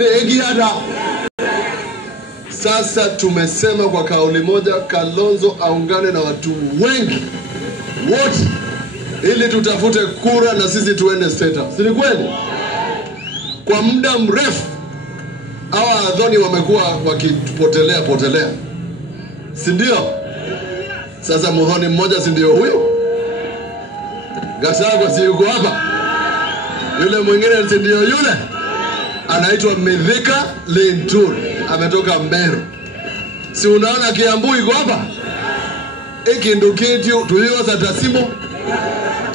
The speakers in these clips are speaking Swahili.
Negiada. Sasa tumesema kwa kauli moja Kalonzo aungane na watu wengi wote ili tutafute kura na sisi tuende State House. Si kweli? Kwa muda mrefu hawa adhoni wamekuwa wakitupotelea. Si ndio? Sasa muhoni mmoja si ndio huyo? Gachagua si yuko hapa? Yule mwingine si ndio yule? Anaitwa Mithika Linturi, ametoka Meru. Si unaona Kiambu iko hapa? Kindu kitu tuyo za tasimo.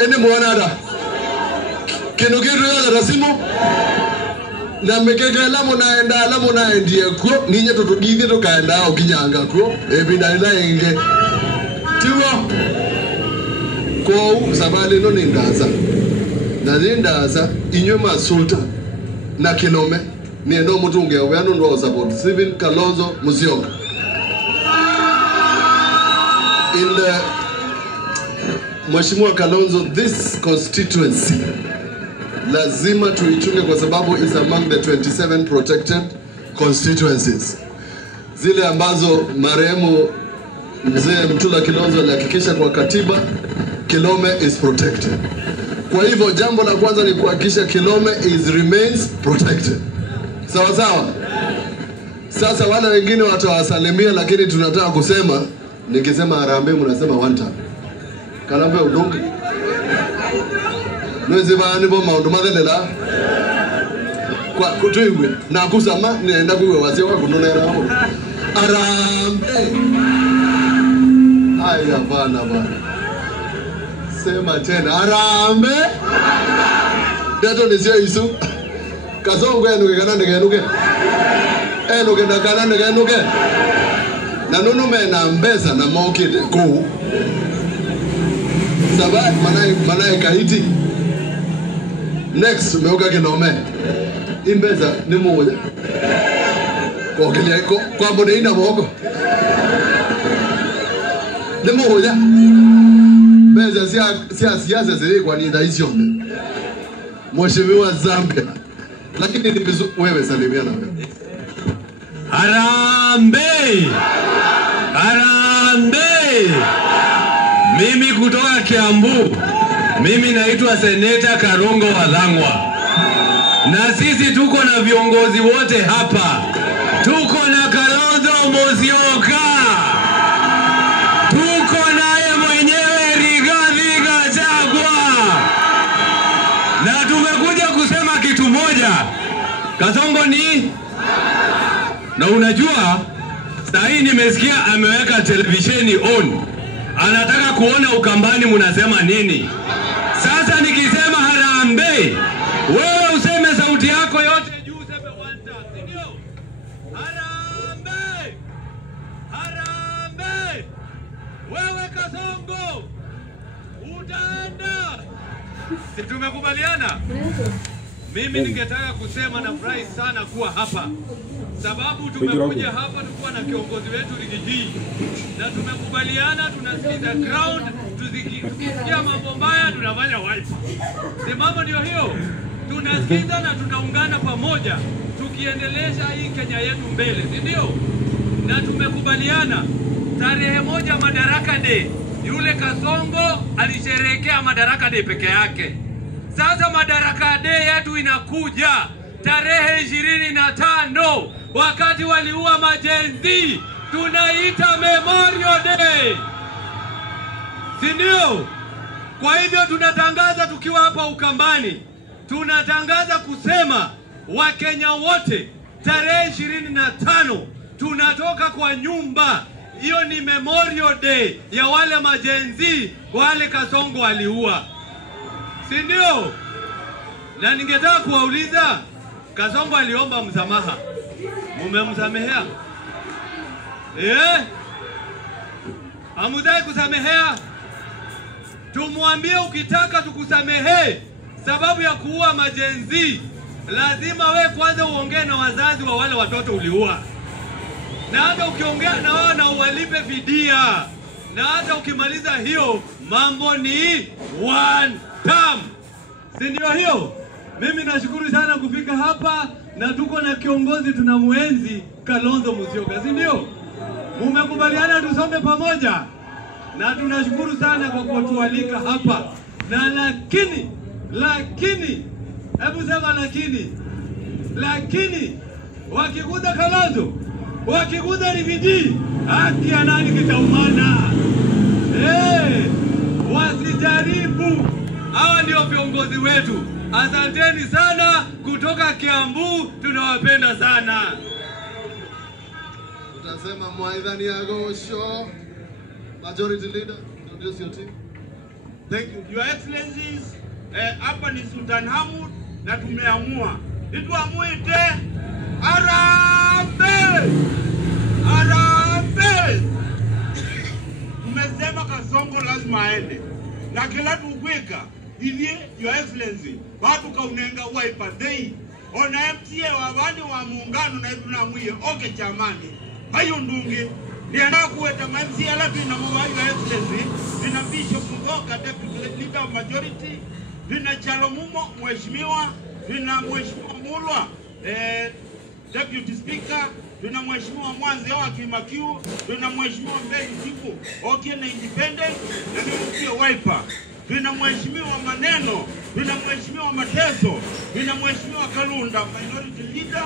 Eni mwanada. Kindu kitu tuyo za tasimo. Na mekeke alamu naendie kuo. Ninye tutugithi tukaenda au kinyanga kuo. Ebina ila inge. Tiwa. Kwa sabali no nindaza. Na nindaza inyuma sultan. Na Kinome ni ndo mtu ungeweano ndo support Stephen Kalonzo Musyoka. In the Mheshimiwa Kalonzo, this constituency lazima tuichunge kwa sababu is among the 27 protected constituencies. Zile ambazo marehemu mzee Mtula Kilonzo alihakikisha kwa katiba Kilome is protected. Kwa hivyo jambo la kwanza ni kuhakikisha Kilome remains protected. Sawa sawa? Sasa wale wengine watawasalimia, lakini tunataka kusema, nikisema Harambee mnasema one time. Kalambe udungi. Nwezi bani bo maundu mathelela. Kwa kutuiwe na kusama nenda kuwe wazee wa kunonera hapo. Harambee. Haya bana. Sema tena Harambee. Dato nisio isu. Kasongo enuke kanande kenuke. Enuke na kanande kenuke. Na nunu mena mbesa na mokide kuu. Saba manai kahiti. Next umeuka Kinome. Imbeza ni moja. Kwa kile kwa mbona ina moko. Ni moja. Beza siasa zile kwa ni ndaisiombe. Mheshimiwa Zambia. Lakini ni wewe salimia na wewe. Harambee! Harambee! Mimi kutoka Kiambu. Mimi naitwa Seneta Karongo Wadhangwa. Na sisi tuko na viongozi wote hapa. Tuko na Kalonzo Musyoka. Tuko naye mwenyewe Rigathi Gachagua. Na tumekuja kusema kitu moja. Kasongo ni na unajua saa hii nimesikia ameweka televisheni on. Anataka kuona Ukambani mnasema nini. Sasa nikisema Harambee, wewe useme sauti yako yote juu, useme one time. Ndio? Harambee! Harambee! Wewe Kasongo utaenda. Si tumekubaliana? Mimi ningetaka kusema na furahi sana kuwa hapa. Sababu tumekuja hapa tukiwa na kiongozi wetu Rigiji. Na tumekubaliana tunasikiza ground, tukisikia mambo mbaya tunafanya wipe. Simama ndio hiyo. Tunasikiza na tunaungana pamoja tukiendelesha hii Kenya yetu mbele, si ndio? Na tumekubaliana tarehe 1 Madaraka Day, yule Kasongo alisherehekea Madaraka Day peke yake. Sasa Madaraka Day yetu inakuja tarehe 25 wakati waliua majenzi, tunaita Memorial Day. Si ndio? Kwa hivyo tunatangaza tukiwa hapa Ukambani, tunatangaza kusema Wakenya wote tarehe 25 tunatoka kwa nyumba. Hiyo ni Memorial Day ya wale majenzi wale Kasongo waliua. Si ndio? Na ningetaka kuwauliza, Kasongo aliomba msamaha. Mumemsamehea? Hamudai kusamehea? Tumwambie ukitaka tukusamehe sababu ya kuua majenzi, lazima we kwanza uongee na wazazi wa wale watoto uliua. Na hata ukiongea na wao na uwalipe fidia. Na hata ukimaliza hiyo mambo ni one time. Si ndio hiyo? Mimi nashukuru sana kufika hapa. na tuko na kiongozi tunamuenzi Kalonzo Musyoka, si ndio? Mumekubaliana tusome pamoja, na tunashukuru sana kwa kutualika hapa. Na lakini hebu sema lakini wakikuza Kalonzo, wakikuza Rigiji, haki ya nani kitaumana? Wasijaribu. Hawa ndio viongozi wetu. Asanteni sana kutoka Kiambu, tunawapenda sana. Utasema Mwaidhani Agosho, Majority Leader, introduce your team. Thank you. Your Excellencies, hapa ni Sultan Hamud na tumeamua. Ituamuite Harambee! Harambee! Tumesema Kasongo lazima aende. Na kila tukweka, hivi Your Excellency, watu kaunenga Wiper Day. Ona MCA wabani wa muungano na tunamwie oke chamani. Hayo ndungi. Nienda kuweta MCA la bina mwa Your Excellency, bina Bishop Ngoka, Deputy Leader of Majority, bina Chalomumo, Mheshimiwa, bina Mheshimiwa Mulwa, Deputy Speaker, bina Mheshimiwa Mwanze wa Kimakiu, bina Mheshimiwa Mbeki Tipu, okie na Independent, na ni Wiper. Bina Mheshimiwa Maneno, bina Mheshimiwa Mateso, bina Mheshimiwa Kalunda, Minority Leader,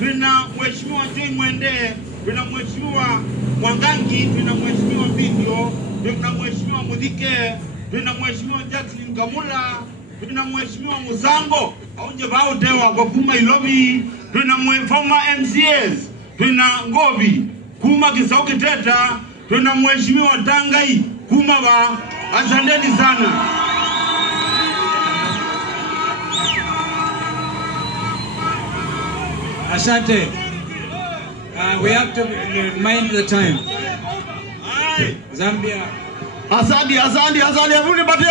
bina Mheshimiwa Joy Mwende, bina Mheshimiwa Mwangangi, bina Mheshimiwa Bidyo, bina Mheshimiwa Mudhike, bina Mheshimiwa Jackson Kamula, bina Mheshimiwa Muzango, aunje bao dewa kwa kuma Ilobi, bina former MCAs, bina Ngobi, kuma Kisauki Teta, bina Mheshimiwa Tangai, kuma ba. Asanteni sana. Asante. We have to mind the time. Zambia. Asante. Everybody,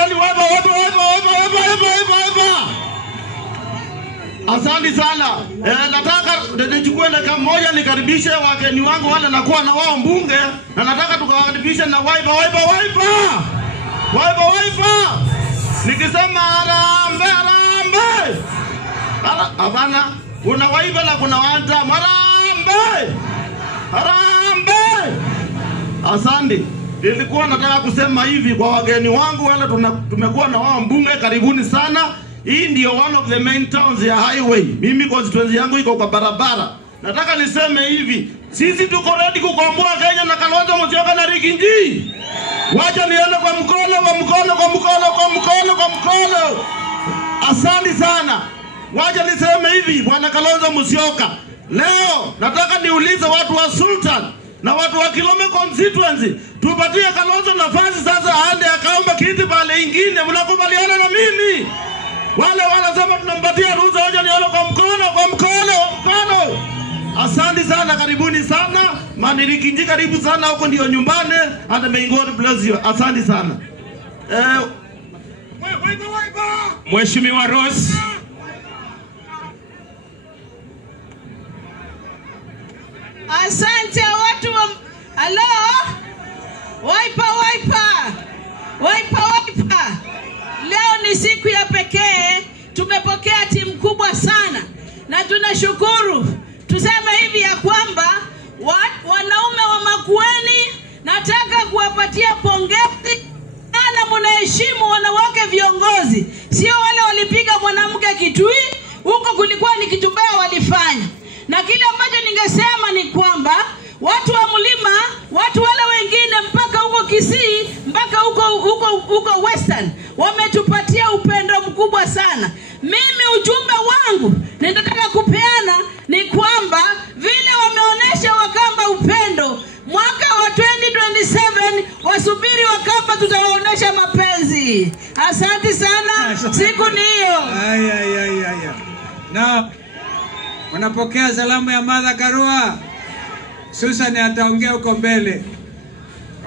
asante sana. Nataka nichukue dakika moja nikaribishe wageni wangu wale nakuwa na wao mbunge, na nataka tukawakaribishe na Wiper. Nikisema Harambee. Hapana, kuna Wiper na kuna Wanta. Harambee. Asante. Nilikuwa nataka kusema hivi kwa wageni wangu wale tumekuwa na wao mbunge, karibuni sana. Hii ndio one of the main towns ya highway. Mimi constituency yangu iko kwa barabara. Nataka niseme hivi, sisi tuko ready kukomboa Kenya na Kalonzo Musyoka na Rigiji. Wacha niende kwa mkono. Asante sana. Wacha niseme hivi, Bwana Kalonzo Musyoka. Leo nataka niulize watu wa Sultan na watu wa Kilome constituency, tupatie Kalonzo nafasi sasa aende akaomba kiti pale ingine. Mnakubaliana na mimi? Wale wanasema tunampatia ruhusa, wacha nione kwa mkono. Asante sana, karibuni sana. Manirikinji karibu sana, huko ndio nyumbani. And may God bless you. Asante sana. Mheshimiwa Ross. Asante watu wa Hello. Wiper. Leo ni siku ya pekee, tumepokea timu kubwa sana na tunashukuru. Tuseme hivi ya kwamba wanaume wa Makueni, nataka kuwapatia pongezi sana, mnaheshimu wanawake viongozi. Sio wale walipiga mwanamke Kitui, huko kulikuwa ni kitu baya walifanya. Na kile ambacho ningesema ni kwamba watu wa mlima, watu wale wengine mpaka huko Kisii, mpaka huko Western, wametupatia upendo mkubwa sana. Mimi ujumbe wangu ninataka kupeana ni kwamba vile wameonesha Wakamba upendo, mwaka wa 2027 wasubiri Wakamba, tutawaonesha mapenzi. Asante sana. Siku ni hiyo. Na wanapokea salamu ya Martha Karua. Susan ataongea huko mbele.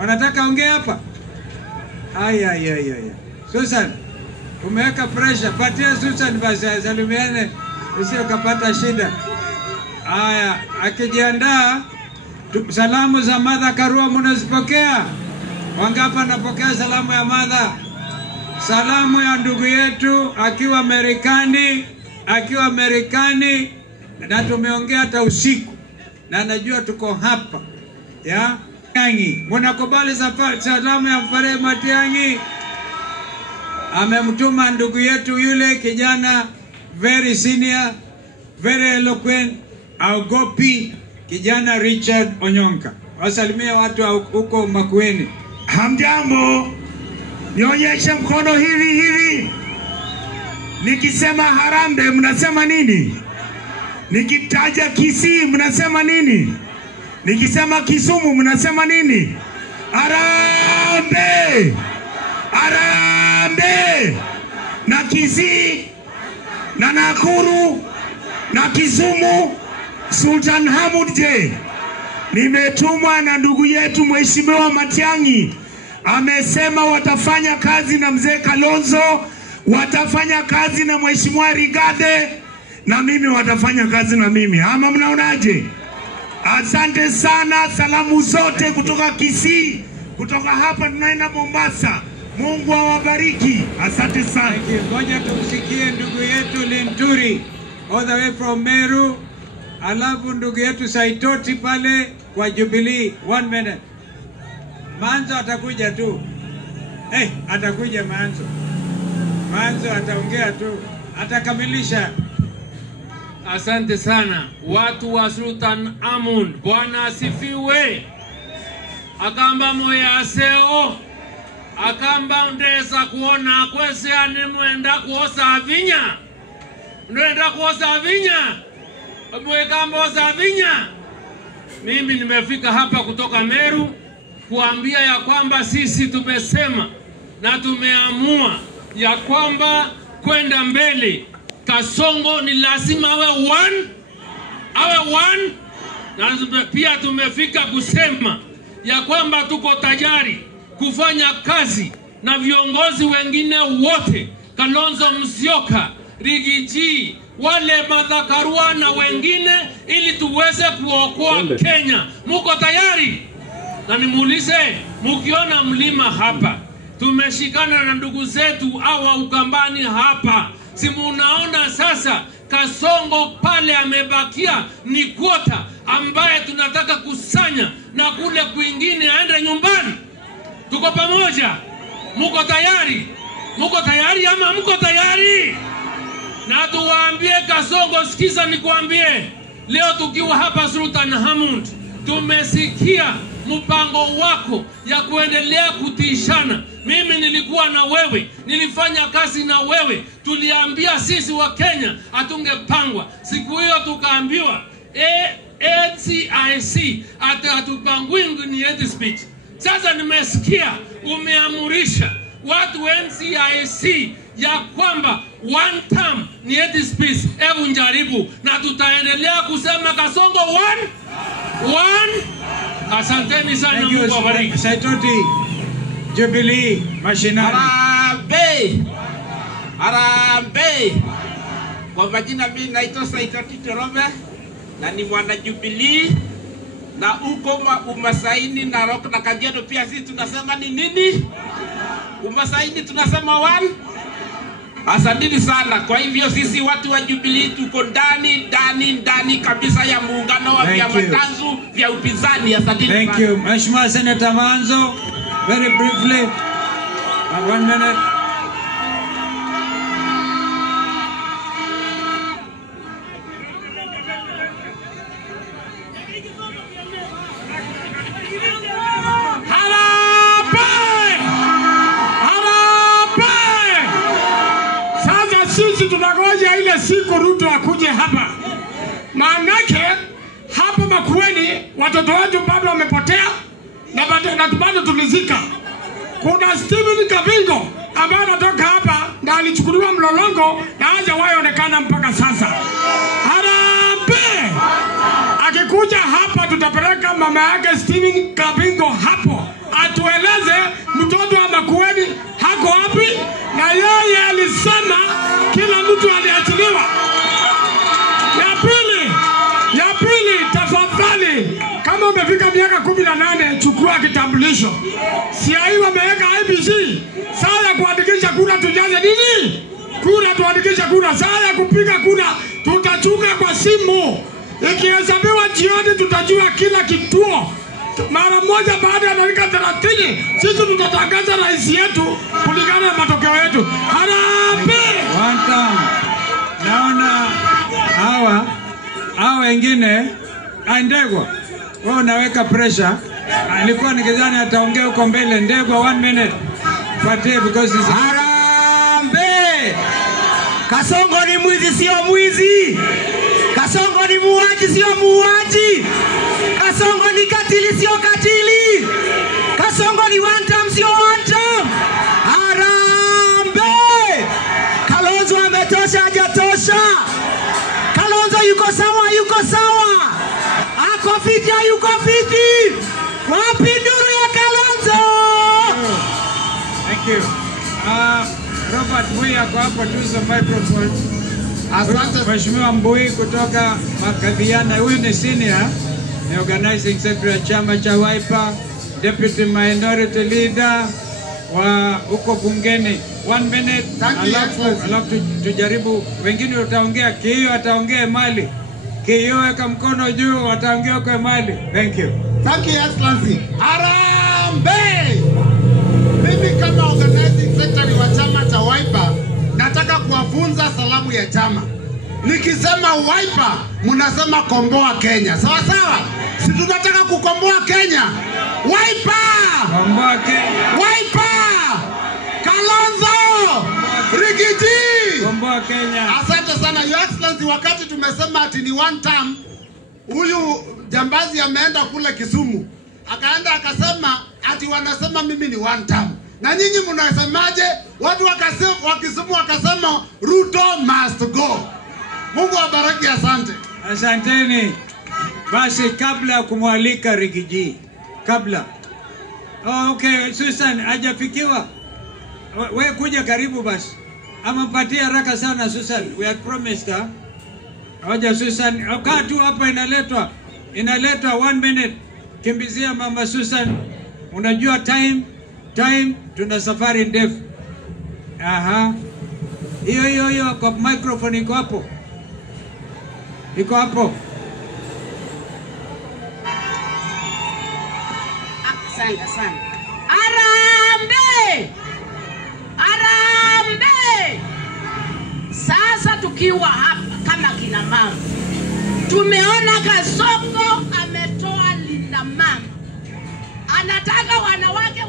Wanataka ongea hapa? Susan, umeweka pressure. Patia Susan basi salimiane, usio kapata shida. Akijiandaa, salamu za Martha Karua mnazipokea? Wangapi napokea salamu ya Martha? Salamu ya ndugu yetu akiwa Marekani, na tumeongea hata usiku, na najua tuko hapa ya Matiang'i. Mnakubali salamu ya Mfare Matiang'i? Amemtuma ndugu yetu yule kijana very senior, very eloquent, Agopi, kijana Richard Onyonka. Wasalimia watu huko Makueni. Hamjambo, nionyeshe mkono hivi. Nikisema Harambee mnasema nini? Nikitaja Kisii mnasema nini? Nikisema Kisumu mnasema nini? Harambee! Harambee! Na Kisii, na Nakuru, na Kisumu, Sultan Hamud je? Nimetumwa na ndugu yetu Mheshimiwa Matiang'i. Amesema watafanya kazi na mzee Kalonzo, watafanya kazi na Mheshimiwa Rigathi, na mimi watafanya kazi na mimi. Ama mnaonaje? Asante sana, salamu zote kutoka Kisii, kutoka hapa tunaenda Mombasa. Mungu awabariki. Asante sana. Ngoja tumsikie ndugu yetu Linturi all the way from Meru, alafu ndugu yetu Saitoti pale kwa Jubilee. 1 minute. Manzo atakuja tu. Atakuja Manzo. Manzo ataongea tu, atakamilisha. Asante sana watu wa Sultan Hamud, Bwana asifiwe. Akamba moya aseo, akamba ndeza kuona kwese animwenda kuosa vinya. Mwenda kuosa vinya, mweka mbosa vinya. Mimi nimefika hapa kutoka Meru kuambia ya kwamba sisi tumesema na tumeamua ya kwamba kwenda mbele Kasongo ni lazima awe one, na pia tumefika kusema ya kwamba tuko tayari kufanya kazi na viongozi wengine wote, Kalonzo Musyoka, Rigiji, wale Martha Karua na wengine, ili tuweze kuokoa Kenya. Muko tayari? Na nimuulize, mukiona mlima hapa, tumeshikana na ndugu zetu hawa Ukambani hapa, si munaona sasa Kasongo pale amebakia ni kwota ambaye tunataka kusanya na kule kwingine aende nyumbani. Tuko pamoja? Muko tayari? Muko tayari ama muko tayari? Na tuwaambie Kasongo, sikiza nikuambie, leo tukiwa hapa Sultan Hamud tumesikia mpango wako ya kuendelea kutishana. Mimi nilikuwa na wewe, nilifanya kazi na wewe, tuliambia sisi wa Kenya atungepangwa. Siku hiyo tukaambiwa NCIC atupangwi ni hate speech. Sasa nimesikia umeamurisha watu NCIC ya kwamba one term ni hate speech. Hebu njaribu, na tutaendelea kusema Kasongo one. Asanteni sana, Mungu awabariki. Saitoti, Jubilee, mashinani. Harambee. Kwa majina mimi naitwa Saitoti Torome na ni mwana Jubilee, na uko Umasaini na Narok na Kajiado pia sisi tunasema ni nini? Umasaini tunasema one. Asanteni sana. Kwa hivyo sisi watu wa Jubilee tuko ndani kabisa ya muungano wa vyama tanzu vya upinzani. Asanteni sana. Thank you. Mheshimiwa Senator Manzo, very briefly. 1 minute. Tunangoja ile siku Ruto akuje hapa. Maanake hapa Makueni watoto wetu bado wamepotea na bado tulizika. Kuna Stephen Kabingo ambaye anatoka hapa na alichukuliwa Mlolongo na hajawahi onekana mpaka sasa. Harambee! Akikuja hapa tutapeleka mama yake Stephen Kabingo hapo atueleze mtoto wa Makueni hako wapi, na yeye alisema kila mtu aliachiliwa. Ya pili, tafadhali, kama umefika miaka 18 chukua kitambulisho. CI wameweka IBC, saa ya kuandikisha kura tujaze nini? Kura tuandikisha kura, saa ya kupiga kura tunachunga kwa simu. Ikihesabiwa jioni tutajua kila kituo. Mara moja baada ya dakika 30 sisi tutatangaza rais yetu kulingana na matokeo yetu. Harambee! One time. Naona hawa wengine Ndegwa. Wewe unaweka pressure. Alikuwa nikidhani ataongea huko mbele. Ndegwa 1 minute. Patie because it's Harambee! Kasongo ni mwizi sio mwizi. Kasongo ni muuaji sio muuaji. Kasongo ni katili sio katili. Kasongo ni one time sio one time. Harambee! Kalonzo ametosha hajatosha. Kalonzo yuko sawa. Ako fiti yuko fiti. Wapi nduru ya Kalonzo? Thank you. Robert Mbui ako hapo, tuzo microphone. Asante. Mheshimiwa Mbui kutoka Makadhiana, huyu ni senior, ni organizing secretary ya chama cha Wiper, deputy minority leader wa huko bungeni. 1 minute. Alafu tujaribu, wengine utaongea Kiyo, ataongea Mali. Kiyo weka mkono juu, ataongea kwa Mali. Thank you. Thank you, Excellency. Harambee! Mimi kama organizing secretary wa chama cha Wiper nataka kuwafunza salamu ya chama. Nikisema Wiper, mnasema komboa Kenya. Sawa sawa? Si tunataka kukomboa Kenya. Wiper! Komboa Kenya. Wiper! Kalonzo! Rigiji! Komboa Kenya. Asante sana, Your Excellency. Wakati tumesema ati ni one term, huyu jambazi ameenda kule Kisumu. Akaenda akasema ati wanasema mimi ni one term. Na nyinyi mnasemaje? Watu wa Kisumu wakasema Ruto must go. Mungu awabariki, asante. Asanteni. Basi kabla ya kumwalika Rigiji, kabla. Okay, Susan hajafikiwa. Wewe kuja karibu basi. Ama patia haraka sana Susan. We had promised her. Hoja Susan, kaa tu hapa, inaletwa 1 minute. Kimbizia mama Susan. Unajua time tuna safari ndefu. Aha. Hiyo kwa microphone iko hapo. Asante sana. Harambee! Sasa tukiwa hapa kama kina mama, tumeona Kasongo ametoa linda mama, anataka wanawake